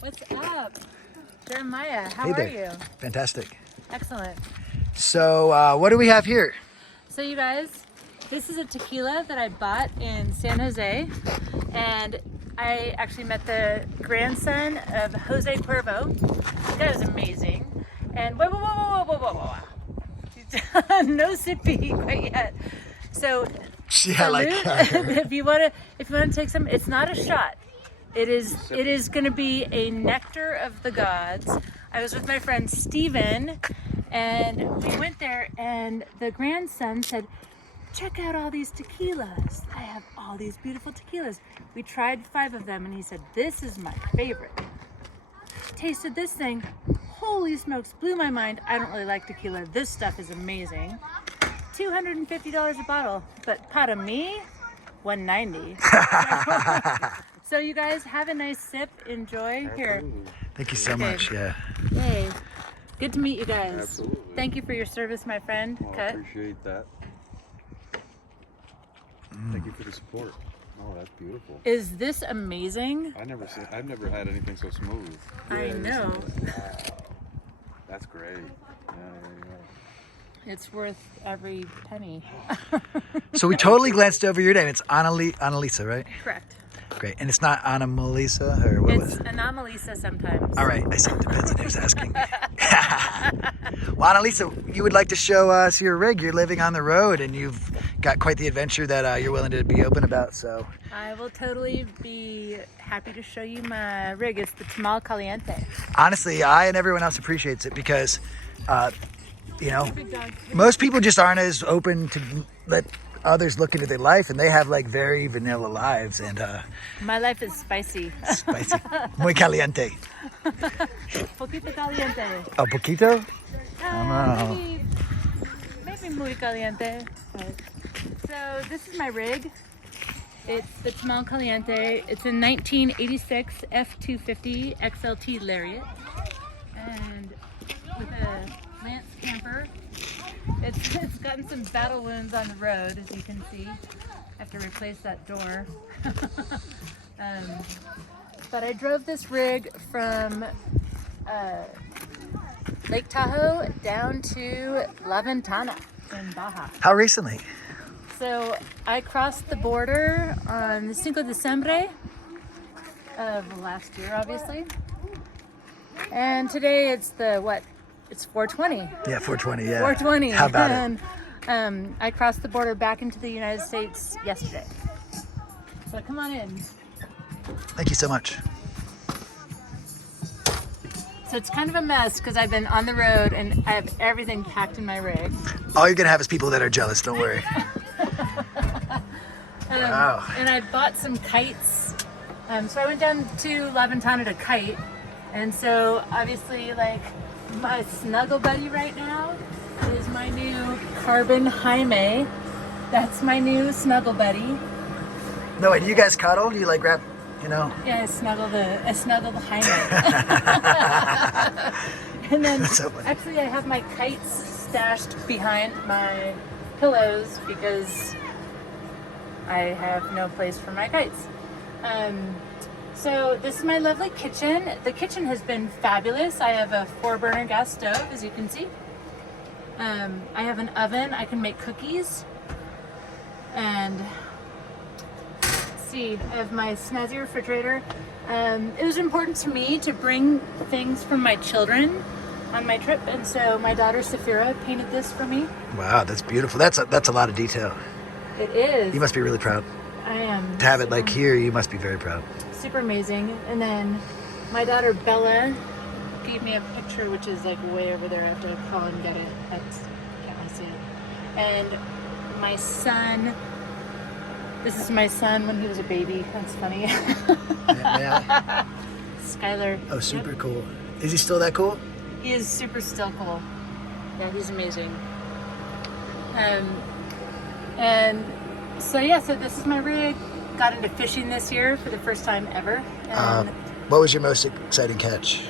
What's up? Jeremiah, how Hey are there. you? Fantastic. Excellent. So what do we have here? So you guys, this is a tequila that I bought in San Jose, and I actually met the grandson of Jose Cuervo. The guy was amazing. And whoa, whoa, whoa, whoa, whoa, whoa, whoa. No sippy quite yet. So Yeah, like if you wanna take some, it's not a shot. It is gonna be a nectar of the gods. I was with my friend Steven, and we went there, and the grandson said, check out all these tequilas. I have all these beautiful tequilas. We tried 5 of them, and he said, this is my favorite. Tasted this thing, holy smokes, blew my mind. I don't really like tequila. This stuff is amazing. $250 a bottle, but para me, $190. So you guys have a nice sip, enjoy. Here. Thank you so much. Yeah. Yay. Good to meet you guys. Absolutely. Thank you for your service, my friend. Well, I Cut. appreciate that. Thank you for the support. Oh, that's beautiful. Is this amazing? I've never had anything so smooth. I know. That's great. Yeah. It's worth every penny. So we totally glanced over your name. It's Analisa, right? Correct. Great. And it's not Melissa or what was It's it? Analisa sometimes. All right. I see. It depends on who's asking. Well, Analisa, you would like to show us your rig. You're living on the road, and you've got quite the adventure that you're willing to be open about. So I will totally be happy to show you my rig. It's the Tamal Caliente. honestly, I and everyone else appreciates it because, you know, most people just aren't as open to let others look into their life, and they have like very vanilla lives and My life is spicy. spicy, muy caliente. Poquito caliente. A poquito? Oh. Maybe muy caliente. So this is my rig. It's the Tamal Caliente. It's a 1986 F250 XLT Lariat, and with a Lance camper. It's gotten some battle wounds on the road, as you can see. I have to replace that door. But I drove this rig from Lake Tahoe down to La Ventana in Baja. How recently? So I crossed the border on Cinco de Diciembre of last year, obviously. And today it's it's 420. Yeah, 420. Yeah. 420. How about it? And I crossed the border back into the United States yesterday. So come on in. Thank you so much. So it's kind of a mess because I've been on the road and I have everything packed in my rig. All you're gonna have is people that are jealous. Don't worry. Wow. And I bought some kites. So I went down to La Ventana to kite. And so obviously, like, my snuggle buddy right now is my new Carbon Jaime. That's my new snuggle buddy. No, wait. Do you guys cuddle? Do you like wrap? You know? Yeah, I snuggle the Jaime. And then That's so funny. actually I have my kites stashed behind my pillows because I have no place for my kites. So this is my lovely kitchen. The kitchen has been fabulous. I have a 4-burner gas stove, as you can see. I have an oven. I can make cookies. And let's see, I have my snazzy refrigerator. It was important to me to bring things from my children on my trip, and so my daughter Safira painted this for me. Wow, that's beautiful. That's a lot of detail. It is. You must be really proud I am. to have it like here. You must be very proud. Super amazing. And then my daughter Bella gave me a picture, which is like way over there. I have to call and get it. Can't really see it. And my son. This is my son when he was a baby. That's funny. Yeah. Skylar. Oh, super cool. Is he still that cool? He is super still cool. Yeah, he's amazing. And so yeah, so this is my rig. Got into fishing this year for the first time ever. And What was your most exciting catch?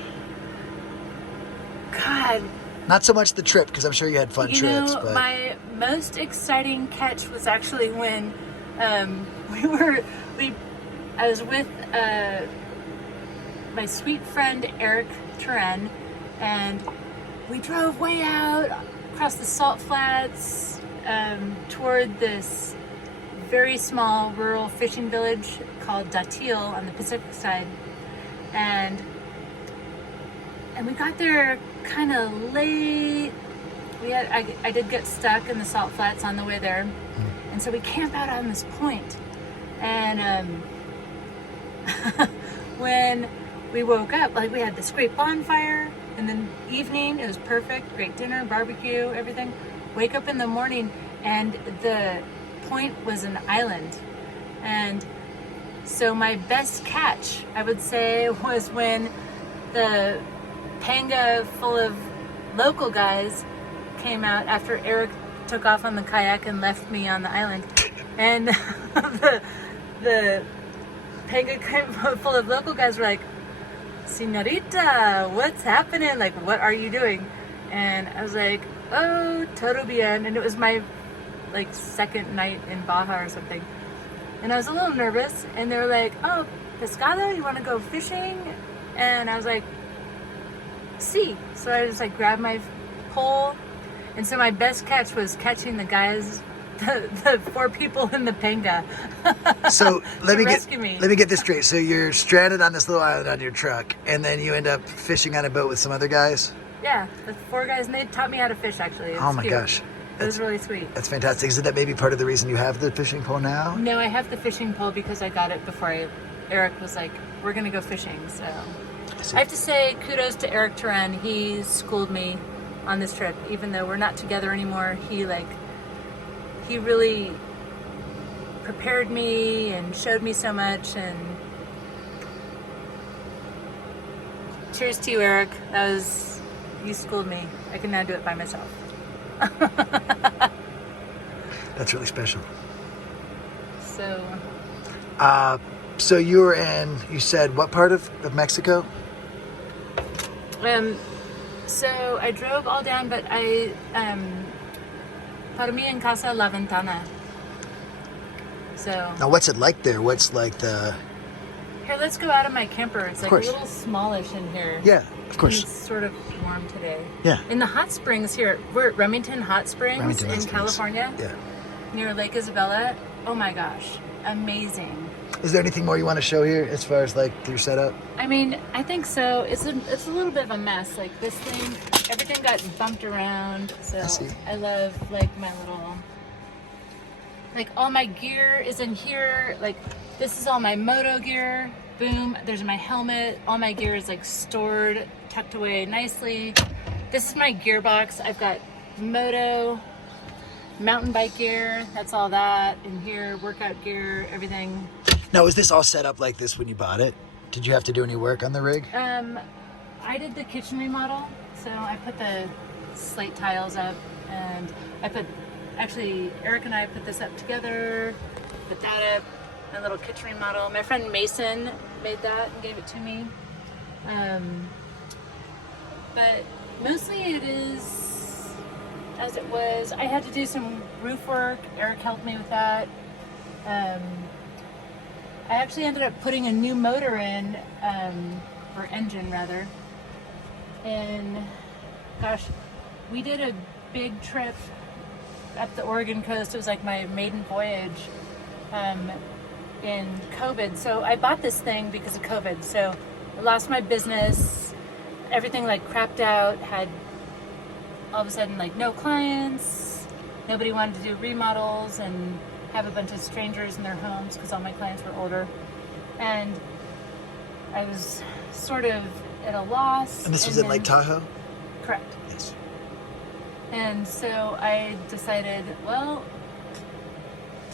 God, Not so much the trip, because I'm sure you had fun you trips. know, But my most exciting catch was actually when we I was with my sweet friend Eric Turen, and we drove way out across the salt flats toward this very small rural fishing village called Datil on the Pacific side, and we got there kind of late. I did get stuck in the salt flats on the way there, and so we camp out on this point, and when we woke up, like, we had this great bonfire, and then evening, it was perfect, great dinner, barbecue, everything. Wake up in the morning, and the point was an island. And so my best catch, I would say, was when the panga full of local guys came out after Eric took off on the kayak and left me on the island. And the panga full of local guys were like, "Señorita, what's happening? Like, what are you doing?" And I was like, "Oh, todo bien." And it was my, like, second night in Baja or something. And I was a little nervous. And they were like, "Oh, pescado, you want to go fishing?" And I was like, "Sí." So I just, like, grabbed my pole. And so my best catch was catching the guys, the 4 people in the panga. So let me me. get this straight. So you're stranded on this little island on your truck, and then you end up fishing on a boat with some other guys. Yeah, the 4 guys, and they taught me how to fish, actually. It was Oh my cute. gosh, It was really sweet. that's fantastic. Is that maybe part of the reason you have the fishing pole now? No, I have the fishing pole because I got it before Eric was like, "We're gonna go fishing." So I have to say kudos to Eric Turen. He schooled me on this trip, even though we're not together anymore. He really prepared me and showed me so much. And cheers to you, Eric. You schooled me. I can now do it by myself. That's really special. So So you were in, you said, what part of Mexico? So I drove all down, but para mí en casa la ventana. So Now, what's it like there? What's like the... here, let's go out of my camper. It's like a course. little smallish in here. Yeah, of And course. it's sort of warm today. Yeah. In the hot springs here, we're at Remington Hot Springs Remington Hot in Springs. California, Yeah. near Lake Isabella. Oh my gosh, amazing. Is there anything more you want to show here as far as like your setup? I mean, I think so. It's a little bit of a mess. Like this thing, everything got bumped around. So I see. I love like my little, like all my gear is in here. Like this is all my moto gear. Boom. There's my helmet. All my gear is like stored, tucked away nicely. This is my gearbox. I've got moto, mountain bike gear. That's all that in here. Workout gear, everything. Now, was this all set up like this when you bought it? Did you have to do any work on the rig? I did the kitchen remodel, so I put the slate tiles up, and actually Eric and I put this up together, put that up, a little kitchen remodel. My friend Mason made that and gave it to me. But mostly it is as it was. I had to do some roof work. Eric helped me with that. I actually ended up putting a new motor in, or engine rather. And gosh, we did a big trip up the Oregon coast. It was like my maiden voyage in COVID. So I bought this thing because of COVID. So I lost my business. Everything like crapped out, had all of a sudden like no clients. Nobody wanted to do remodels and have a bunch of strangers in their homes because all my clients were older. And I was sort of at a loss. And this was in Lake Tahoe? Correct. Yes. And so I decided, well,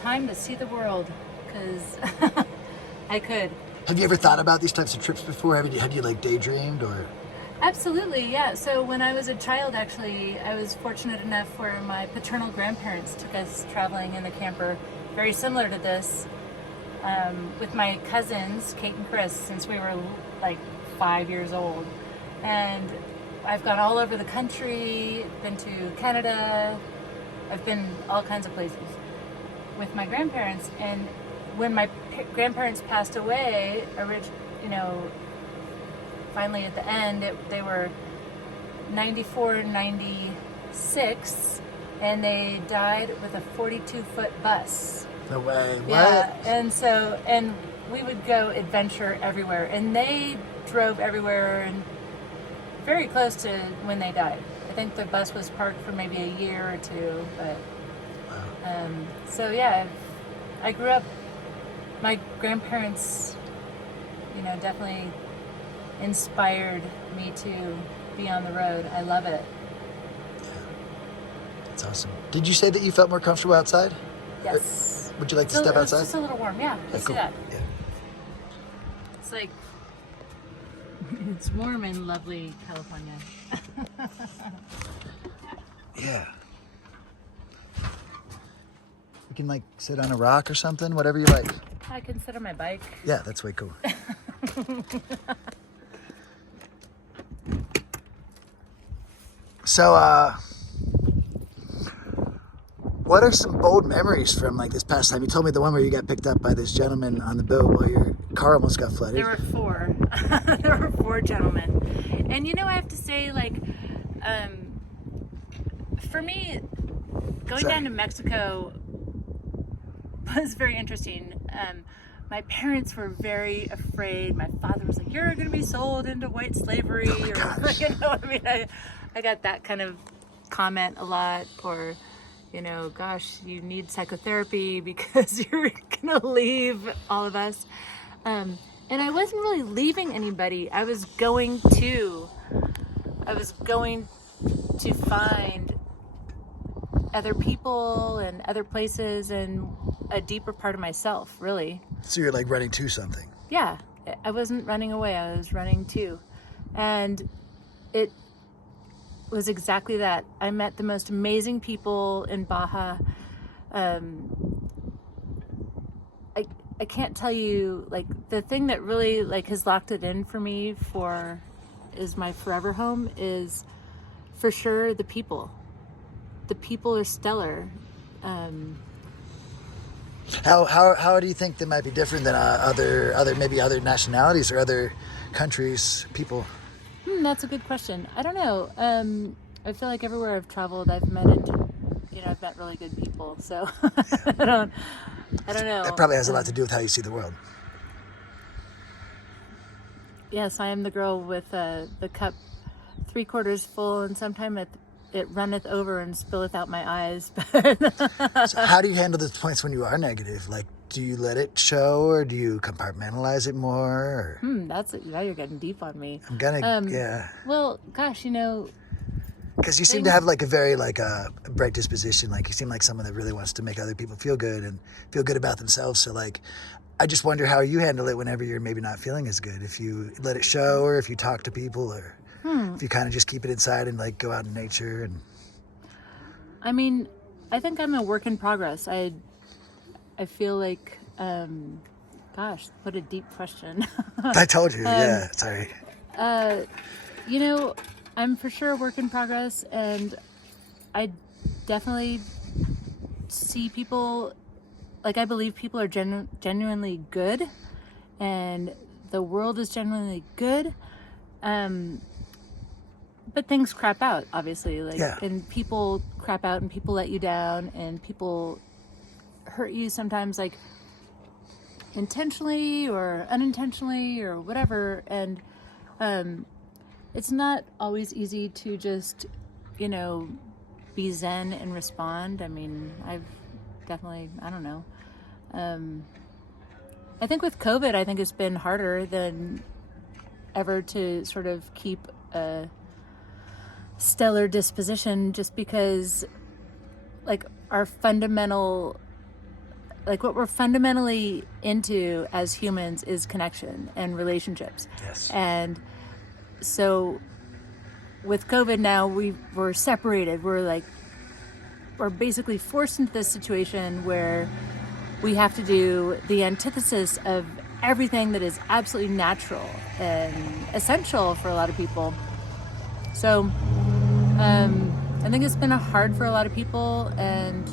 time to see the world, because I could. Have you ever thought about these types of trips before? Had you like daydreamed or? Absolutely, yeah. So when I was a child, actually, I was fortunate enough where my paternal grandparents took us traveling in the camper, very similar to this, with my cousins, Kate and Chris, since we were like 5 years old. And I've gone all over the country, been to Canada, I've been all kinds of places with my grandparents. And when my grandparents passed away, finally at the end, they were 94 and 96, and they died with a 42-foot bus. No way. What? Yeah, and we would go adventure everywhere, and they drove everywhere and very close to when they died. I think the bus was parked for maybe a year or two, but so yeah, I grew up. My grandparents, definitely inspired me to be on the road. I love it. That's awesome. Did you say that you felt more comfortable outside? Yes. Would you like to step outside? It's just a little warm. Yeah, let's do that. Yeah. It's like it's warm in lovely California. Yeah. We can like sit on a rock or something, whatever you like. I can sit on my bike. Yeah, that's way cool. So, what are some bold memories from like this past time? You told me the one where you got picked up by this gentleman on the boat while your car almost got flooded. There were 4. There were 4 gentlemen. And I have to say, like, for me, going down to Mexico was very interesting. My parents were very afraid. My father was like, "You're going to be sold into white slavery." I got that kind of comment a lot. Or, gosh, you need psychotherapy because you're going to leave all of us. And I wasn't really leaving anybody. I was going to find other people and other places and a deeper part of myself, really. So you're like running to something. Yeah, I wasn't running away. I was running to. And it was exactly that. I met the most amazing people in Baja. I can't tell you, like, the thing that really like has locked it in for me is my forever home is for sure the people. The people are stellar. How do you think they might be different than other nationalities or other countries, people? That's a good question. I don't know. I feel like everywhere I've traveled, I've met really good people. So I don't know. That probably has a lot to do with how you see the world. Yes, I am the girl with the cup 3/4 full, and sometimes it runneth over and spilleth out my eyes. So how do you handle the points when you are negative? Like, do you let it show, or do you compartmentalize it more? Or? Now you're getting deep on me. I'm gonna, yeah. Well, gosh, because you seem to have like a very a bright disposition. Like you seem like someone that really wants to make other people feel good and feel good about themselves. So like, I just wonder how you handle it whenever you're maybe not feeling as good. If you let it show, or if you talk to people, or if you kind of just keep it inside and like go out in nature. And I mean, I think I'm a work in progress. I feel like, gosh, what a deep question. I told you, yeah. Sorry. I'm for sure a work in progress, and I definitely see people, like, I believe people are genuinely good, and the world is genuinely good. But things crap out, obviously, and people crap out, and people let you down, and people hurt you sometimes, like intentionally or unintentionally or whatever. And it's not always easy to just, be zen and respond. I mean, I've definitely, I don't know. I think with COVID, I think it's been harder than ever to sort of keep a stellar disposition, just because like what we're fundamentally into as humans is connection and relationships. Yes. And so with COVID now, we're separated. We're basically forced into this situation where we have to do the antithesis of everything that is absolutely natural and essential for a lot of people. So I think it's been hard for a lot of people, and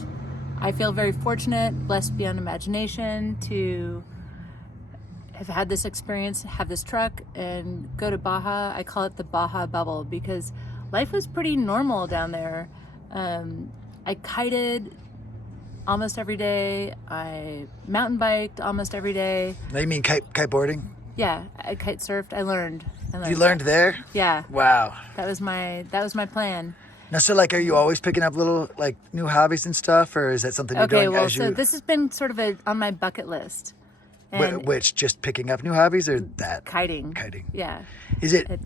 I feel very fortunate, blessed beyond imagination to have had this experience, have this truck, and go to Baja. I call it the Baja bubble because life was pretty normal down there. I kited almost every day. I mountain biked almost every day. Now you mean kiteboarding? Yeah, I kite surfed. I learned. You learned there? Yeah. Wow. That was my plan. Now, so like, are you always picking up little like new hobbies and stuff, or is that something you're doing as so this has been sort of on my bucket list. And which just picking up new hobbies or that? Kiting. Kiting. Yeah. Is it?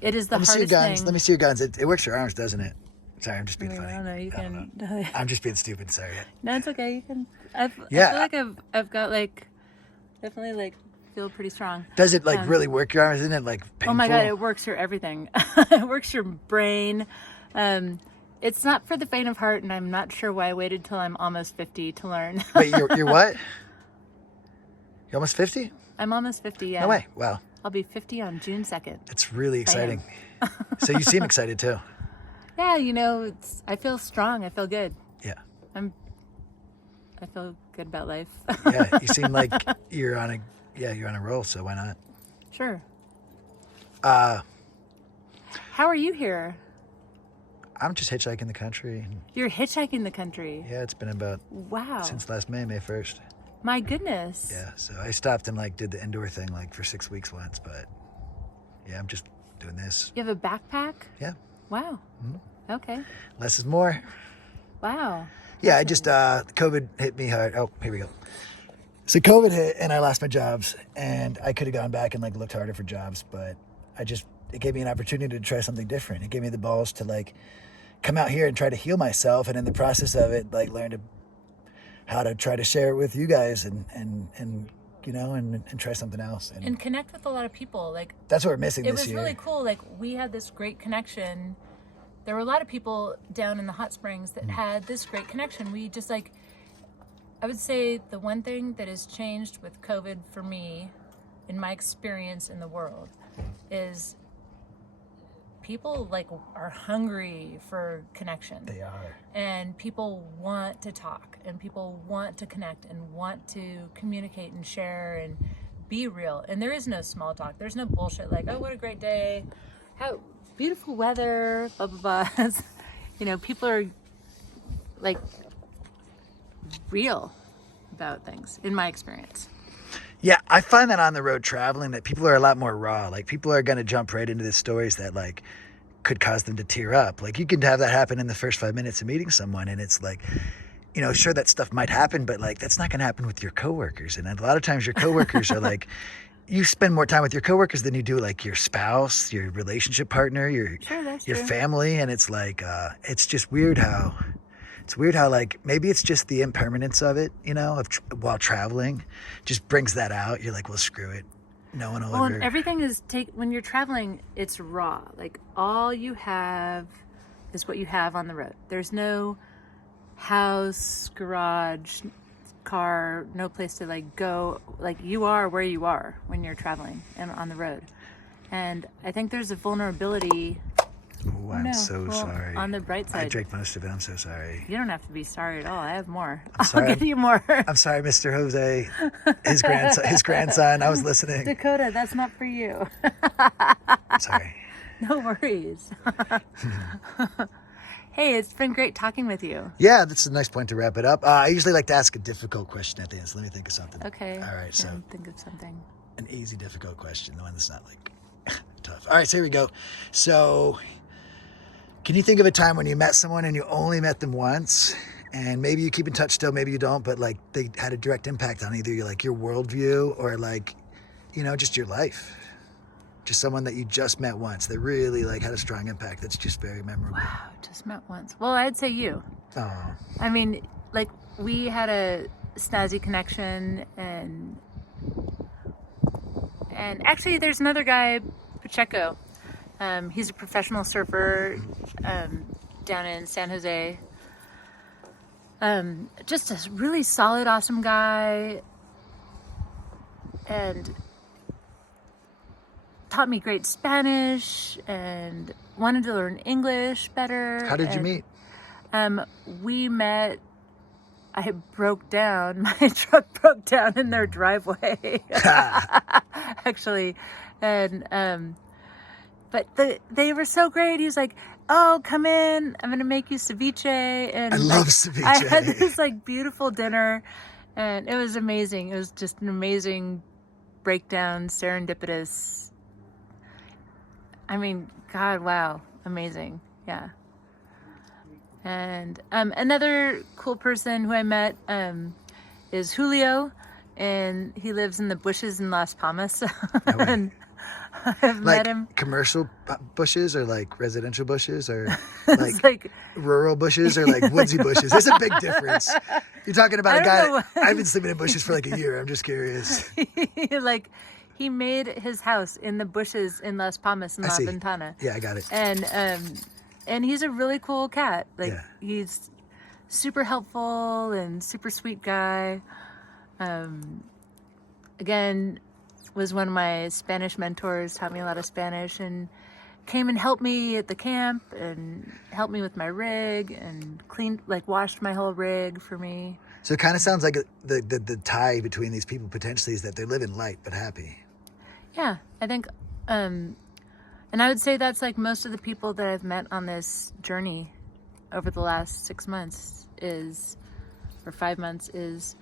It is the Let me see your hardest guns. thing. Let me see your guns. It works your arms, doesn't it? Sorry, I'm just being I funny. don't know. You can. I'm just being stupid. Sorry. No, it's okay. You can. I feel like I've got like definitely like feel pretty strong. Does it like really work your arms? Isn't it like painful? Oh my god, it works your everything. It works your brain. It's not for the faint of heart, and I'm not sure why I waited till I'm almost 50 to learn. Wait, you're what? You're almost 50? I'm almost 50. Yeah. No way. Wow. I'll be 50 on June 2nd. It's really exciting. So you seem excited too. Yeah, you know, I feel strong. I feel good. Yeah. I feel good about life. Yeah, you seem like you're on a roll, so why not? Sure. How are you here? I'm just hitchhiking the country. You're hitchhiking the country. Yeah, it's been about Wow. since last May 1st. My goodness. Yeah, so I stopped and like did the indoor thing like for 6 weeks once, but yeah, I'm just doing this. You have a backpack? Yeah. Wow. Mm-hmm. Okay. Less is more. Wow. Yeah, I just COVID hit me hard. Oh, here we go. So COVID hit and I lost my jobs, and I could have gone back and like looked harder for jobs, but it gave me an opportunity to try something different. It gave me the balls to like come out here and try to heal myself, and in the process of it, like learn how to try to share it with you guys and you know and try something else And connect with a lot of people. Like that's what we're missing it this was year. really cool. Like we had this great connection. There were a lot of people down in the hot springs that had this great connection. We just like, I would say the one thing that has changed with COVID for me, in my experience in the world, is people like are hungry for connection. They are. And people want to talk, and people want to connect, and want to communicate and share and be real. And there is no small talk. There's no bullshit like, oh, what a great day. How beautiful weather, blah, blah, blah. You know, people are like real about things, in my experience. Yeah, I find that on the road traveling that people are a lot more raw. Like people are going to jump right into the stories that like could cause them to tear up. Like you can have that happen in the first 5 minutes of meeting someone, and it's like, you know, sure that stuff might happen, but like that's not going to happen with your coworkers. And a lot of times your coworkers are like, you spend more time with your coworkers than you do like your spouse, your relationship partner, your family, and it's like it's just weird how. It's weird how, like, maybe it's just the impermanence of it, you know, while traveling, just brings that out. You're like, well, screw it. No one will ever. And everything is when you're traveling, it's raw. Like, all you have is what you have on the road. There's no house, garage, car, no place to, like, go. Like, you are where you are when you're traveling and on the road. And I think there's a vulnerability. Oh, I'm so sorry. On the bright side, I drank most of it. I'm so sorry. You don't have to be sorry at all. I have more. I'm sorry. I'll give you more. I'm sorry, Mr. Jose. His grandson. I was listening. Dakota, that's not for you. Sorry. No worries. Hey, it's been great talking with you. Yeah, that's a nice point to wrap it up. I usually like to ask a difficult question at the end, so let me think of something. Okay. All right, so think of something. An easy, difficult question, the one that's not like tough. All right, so here we go. So, can you think of a time when you met someone and you only met them once, and maybe you keep in touch still, maybe you don't, but like they had a direct impact on either your worldview or like, you know, just your life? Just someone that you just met once that really like had a strong impact that's just very memorable. Wow, just met once. Well, I'd say you. Oh. I mean, like we had a snazzy connection, and actually there's another guy, Pacheco. He's a professional surfer down in San Jose. Just a really solid, awesome guy, and taught me great Spanish and wanted to learn English better. How did you meet? We met I broke down. My truck broke down in their driveway, actually, and but they were so great. He was like, "Oh, come in. I'm gonna make you ceviche." And I love like, ceviche. I had this like beautiful dinner, and it was amazing. It was just an amazing breakdown, serendipitous. I mean, God, wow, amazing, yeah. And another cool person who I met is Julio, and he lives in the bushes in Las Palmas. And I've Like met him. commercial bushes or like residential bushes or It's like like rural bushes or like woodsy bushes. There's a big difference. You're talking about I a don't guy. know. I've been sleeping in bushes for like a year. I'm just curious. like he made his house in the bushes in Las Palmas in I La see. Ventana. Yeah, I got it. And he's a really cool cat. Like Yeah. he's super helpful and super sweet guy. Again, was one of my Spanish mentors, taught me a lot of Spanish, and came and helped me at the camp and helped me with my rig and cleaned, like washed my whole rig for me. So it kind of sounds like the tie between these people potentially is that they're living light but happy. Yeah, I think, and I would say that's like most of the people that I've met on this journey over the last 6 months or 5 months is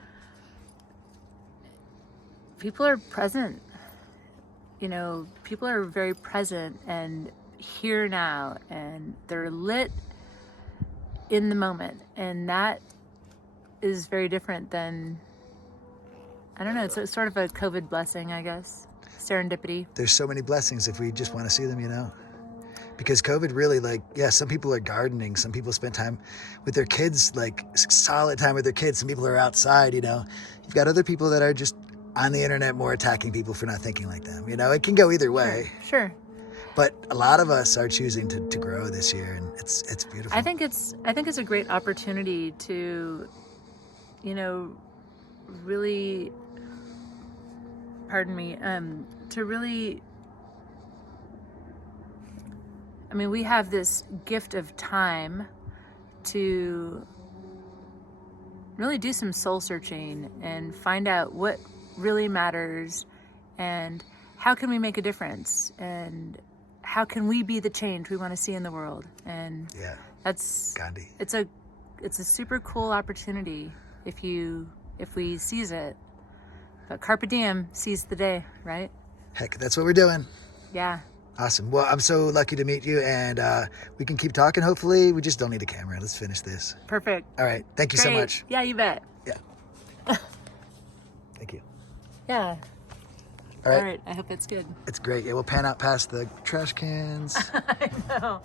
people are present. You know, people are very present and here now, and they're lit in the moment. And that is very different than, I don't know, it's sort of a COVID blessing, I guess. Serendipity. There's so many blessings if we just want to see them, you know? Because COVID really, like, yeah, some people are gardening. Some people spend time with their kids, like solid time with their kids. Some people are outside, you know? You've got other people that are just on the internet more attacking people for not thinking like them. You know, it can go either way. Sure. But a lot of us are choosing to grow this year, and it's beautiful. I think it's a great opportunity to, you know, really, pardon me, to really, I mean, we have this gift of time to really do some soul searching and find out what really matters and how can we make a difference and how can we be the change we want to see in the world. And yeah, that's Gandhi. it's a super cool opportunity if we seize it. But carpe diem, seize the day, right? Heck, that's what we're doing. Yeah. Awesome. Well, I'm so lucky to meet you, and we can keep talking. Hopefully, we just don't need a camera. Let's finish this. Perfect. All right. Thank you so Great. much. Yeah, you bet. Yeah. Thank you. Yeah. All right. All right. I hope it's good. It's great. Yeah, we'll pan out past the trash cans. I know.